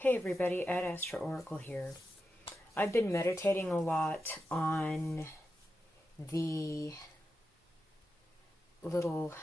Hey everybody, Ad Astra Oracle here. I've been meditating a lot on the little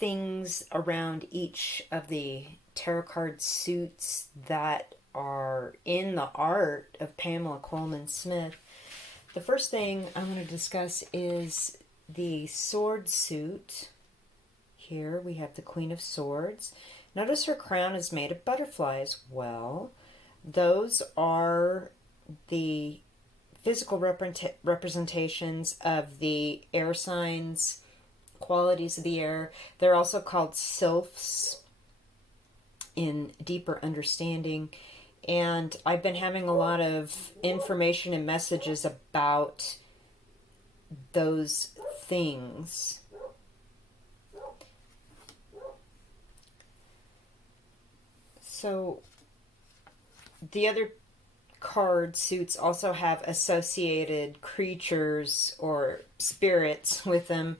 things around each of the tarot card suits that are in the art of Pamela Coleman Smith. The first thing I'm going to discuss is the sword suit. Here we have the Queen of Swords. Notice her crown is made of butterflies. Well, those are the physical representations of the air signs, qualities of the air. They're also called sylphs in deeper understanding. And I've been having a lot of information and messages about those things. So the other card suits also have associated creatures or spirits with them.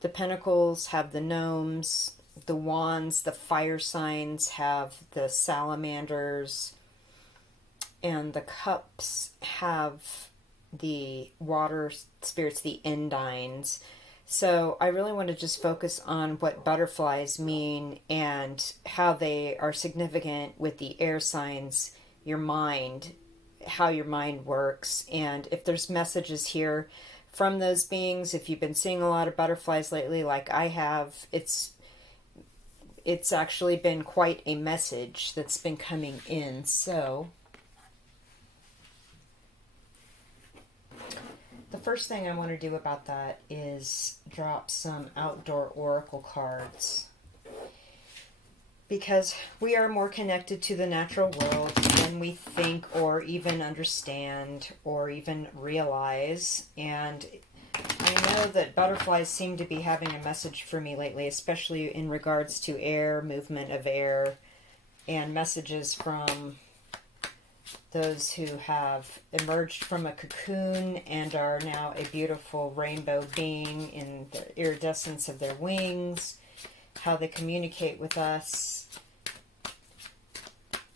The pentacles have the gnomes, the wands, the fire signs have the salamanders, and the cups have the water spirits, the endines. So I really want to just focus on what butterflies mean and how they are significant with the air signs, your mind, how your mind works, and if there's messages here from those beings. If you've been seeing a lot of butterflies lately like I have, it's actually been quite a message that's been coming in. So the first thing I want to do about that is drop some outdoor oracle cards, because we are more connected to the natural world than we think or even understand or even realize. And I know that butterflies seem to be having a message for me lately, especially in regards to air, movement of air, and messages from those who have emerged from a cocoon and are now a beautiful rainbow being in the iridescence of their wings, how they communicate with us.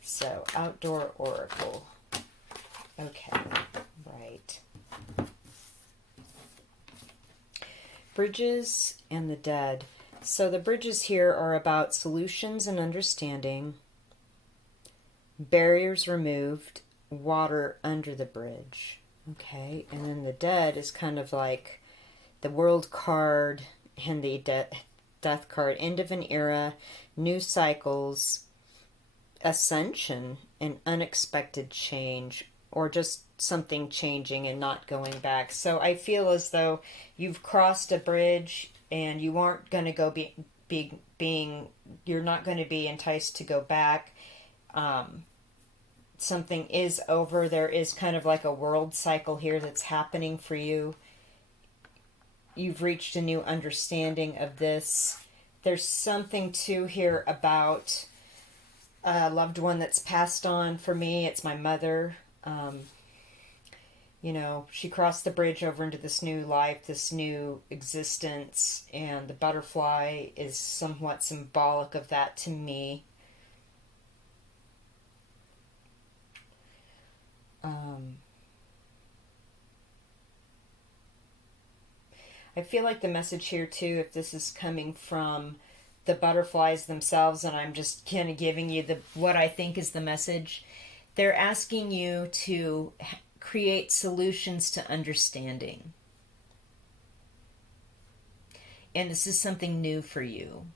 So, outdoor oracle. Okay, right. Bridges and the dead. So the bridges here are about solutions and understanding, barriers removed, water under the bridge. Okay, and then the dead is kind of like the world card and the death card. End of an era, new cycles, ascension, and unexpected change, or just something changing and not going back. So I feel as though you've crossed a bridge and you aren't going to go you're not going to be enticed to go back. Something is over. There is kind of like a world cycle here that's happening for you. You've reached a new understanding of this. There's something too here about a loved one that's passed on. For me, it's my mother. You know, she crossed the bridge over into this new life, this new existence, and the butterfly is somewhat symbolic of that to me. I feel like the message here too, if this is coming from the butterflies themselves, and I'm just kind of giving you what I think is the message, they're asking you to create solutions to understanding. And this is something new for you,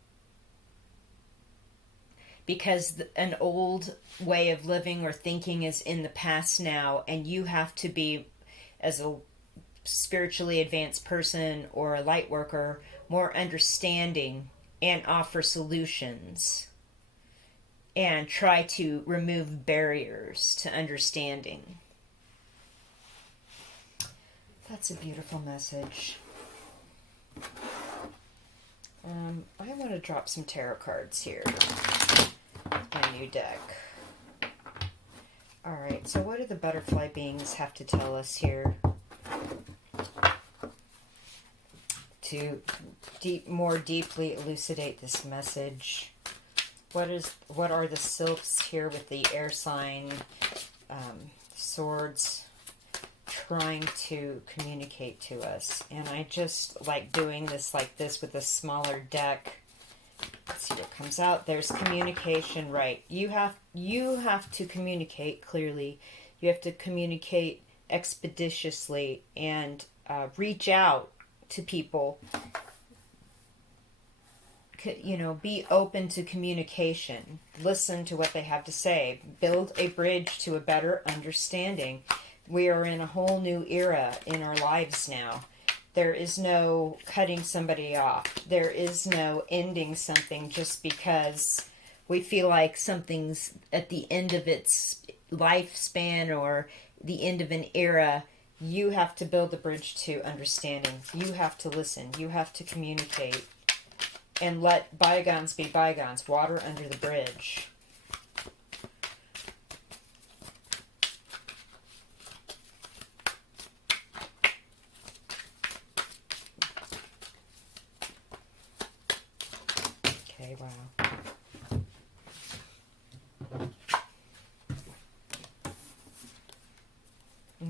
because an old way of living or thinking is in the past now, and you have to be, as a spiritually advanced person or a light worker, more understanding and offer solutions and try to remove barriers to understanding. That's a beautiful message. I want to drop some tarot cards here. My new deck. Alright, so what do the butterfly beings have to tell us here to more deeply elucidate this message? What are the Sylphs here with the air sign swords trying to communicate to us? And I just like doing this like this with a smaller deck. Let's see what comes out. There's communication, right? You have to communicate clearly. You have to communicate expeditiously and reach out to people. You know, be open to communication. Listen to what they have to say. Build a bridge to a better understanding. We are in a whole new era in our lives now. There is no cutting somebody off. There is no ending something just because we feel like something's at the end of its lifespan or the end of an era. You have to build a bridge to understanding. You have to listen. You have to communicate. And let bygones be bygones. Water under the bridge. Okay, wow.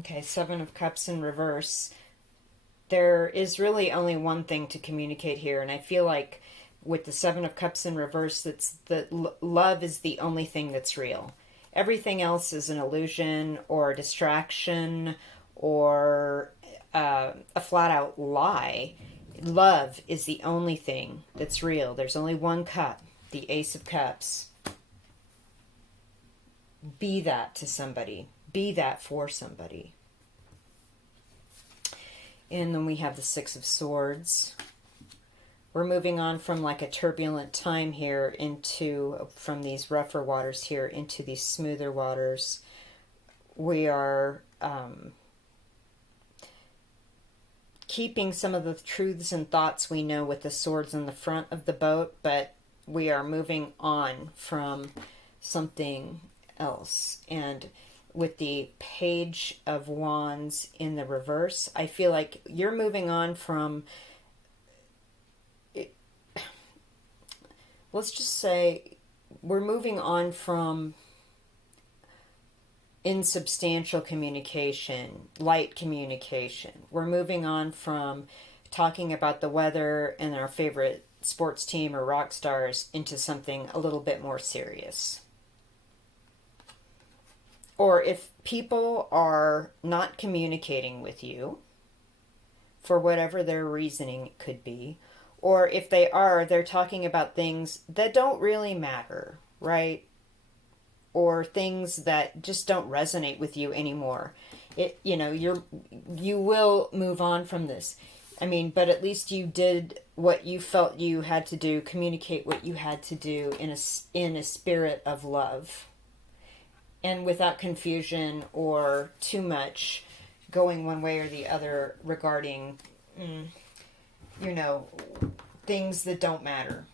Okay, Seven of Cups in reverse. There is really only one thing to communicate here, and I feel like with the Seven of Cups in reverse, that's that love is the only thing that's real. Everything else is an illusion or a distraction or a flat-out lie. Love is the only thing that's real. There's only one cup, the Ace of Cups. Be that to somebody. Be that for somebody. And then we have the Six of Swords. We're moving on from like a turbulent time here from these rougher waters here into these smoother waters. We are keeping some of the truths and thoughts we know with the swords in the front of the boat, but we are moving on from something else. And with the Page of Wands in the reverse, I feel like you're moving on from, let's just say, we're moving on from insubstantial communication, light communication. We're moving on from talking about the weather and our favorite sports team or rock stars into something a little bit more serious. Or if people are not communicating with you, for whatever their reasoning could be, or if they are, they're talking about things that don't really matter, right? Or things that just don't resonate with you anymore. You will move on from this. I mean, but at least you did what you felt you had to do, communicate what you had to do in a spirit of love. And without confusion or too much going one way or the other regarding, things that don't matter.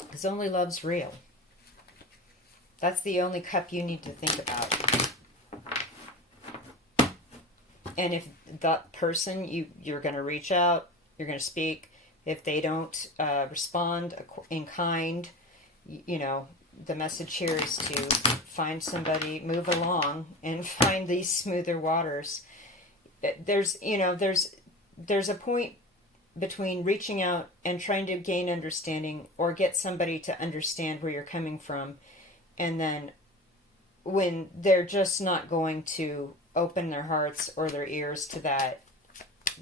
Because only love's real. That's the only cup you need to think about. And if that person, you're going to reach out, you're going to speak. If they don't respond in kind, the message here is to find somebody, move along, and find these smoother waters. There's a point between reaching out and trying to gain understanding or get somebody to understand where you're coming from, and then when they're just not going to open their hearts or their ears to that,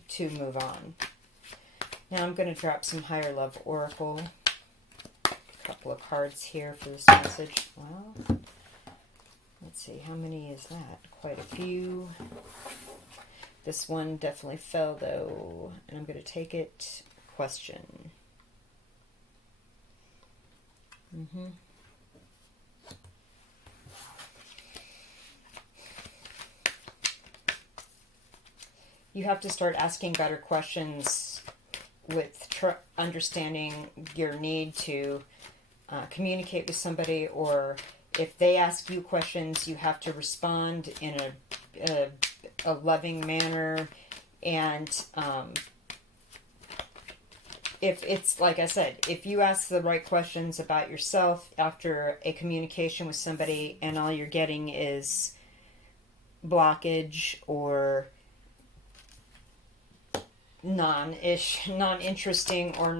to move on. Now I'm going to drop some Higher Love Oracle. A couple of cards here for this message. Well, let's see, how many is that? Quite a few. This one definitely fell though, and I'm going to take it. Question. You have to start asking better questions with understanding your need to communicate with somebody, or if they ask you questions, you have to respond in a loving manner, and if it's, like I said, if you ask the right questions about yourself after a communication with somebody and all you're getting is blockage or non-interesting or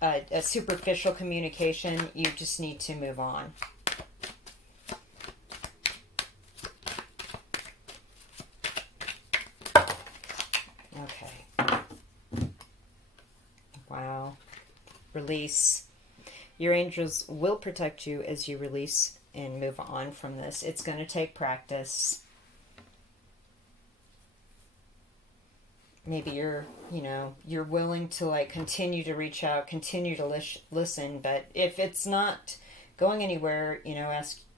a superficial communication, you just need to move on. Okay. Wow. Release. Your angels will protect you as you release and move on from this. It's going to take practice. Maybe you're willing to like continue to reach out, continue to listen, but if it's not going anywhere,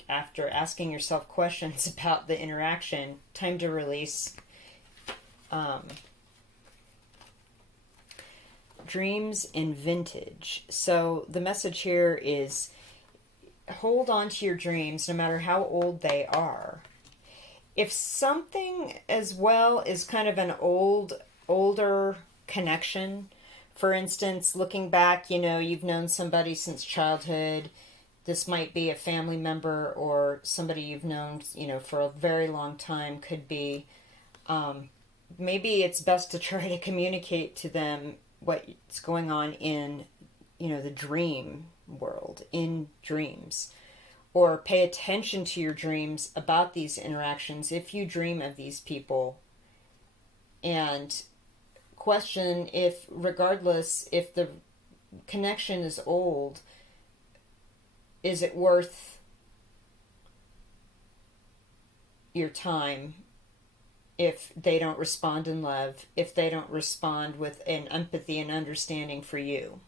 after asking yourself questions about the interaction, time to release. Dreams in vintage. So the message here is hold on to your dreams no matter how old they are. If something as well is kind of an older connection, for instance, looking back, you've known somebody since childhood. This might be a family member or somebody you've known, for a very long time. Could be, maybe it's best to try to communicate to them what's going on in, the dream world, in dreams. Or pay attention to your dreams about these interactions if you dream of these people. And question if, regardless, if the connection is old, is it worth your time if they don't respond in love, if they don't respond with an empathy and understanding for you?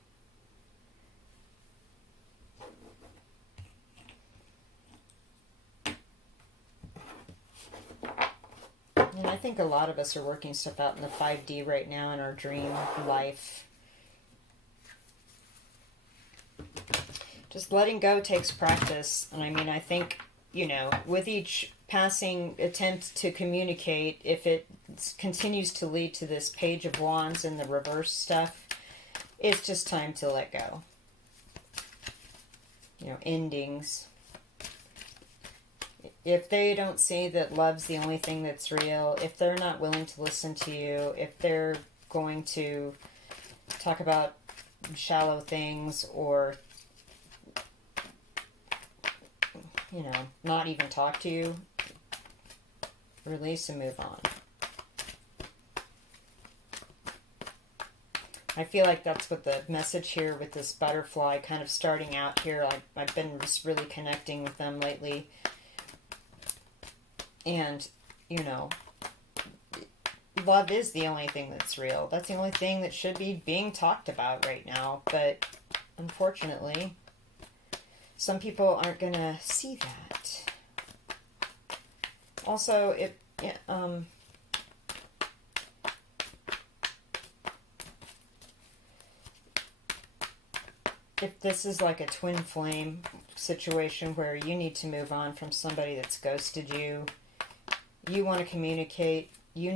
And I think a lot of us are working stuff out in the 5D right now in our dream life. Just letting go takes practice. And I think, with each passing attempt to communicate, if it continues to lead to this Page of Wands and the reverse stuff, it's just time to let go. Endings. If they don't see that love's the only thing that's real, if they're not willing to listen to you, if they're going to talk about shallow things or, not even talk to you, release and move on. I feel like that's what the message here with this butterfly kind of starting out here. I've been just really connecting with them lately. And, love is the only thing that's real. That's the only thing that should be being talked about right now. But unfortunately, some people aren't going to see that. Also, if this is like a twin flame situation where you need to move on from somebody that's ghosted you, you want to communicate, you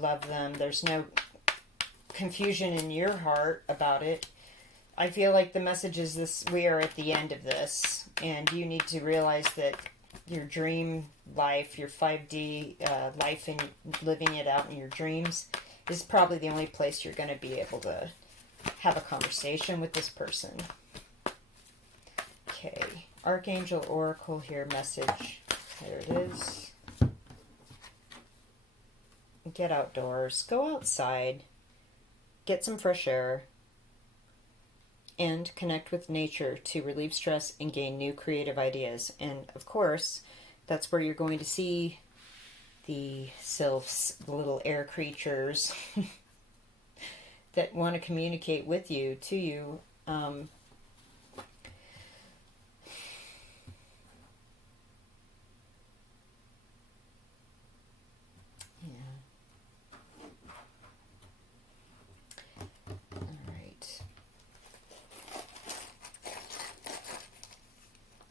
love them, there's no confusion in your heart about it. I feel like the message is this: we are at the end of this, and you need to realize that your dream life, your 5D life and living it out in your dreams is probably the only place you're going to be able to have a conversation with this person. Okay, Archangel Oracle here, message. There it is. Get outdoors, go outside, get some fresh air, and connect with nature to relieve stress and gain new creative ideas. And of course, that's where you're going to see the sylphs, the little air creatures that want to communicate with you, to you.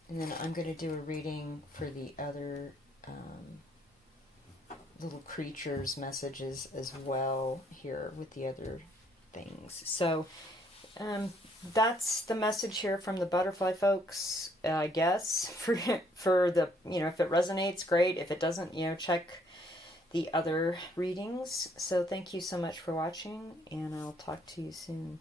And then I'm going to do a reading for the other little creatures' messages as well here with the other things. So That's the message here from the butterfly folks, I guess. For the, if it resonates, great. If it doesn't, check the other readings. So thank you so much for watching, and I'll talk to you soon.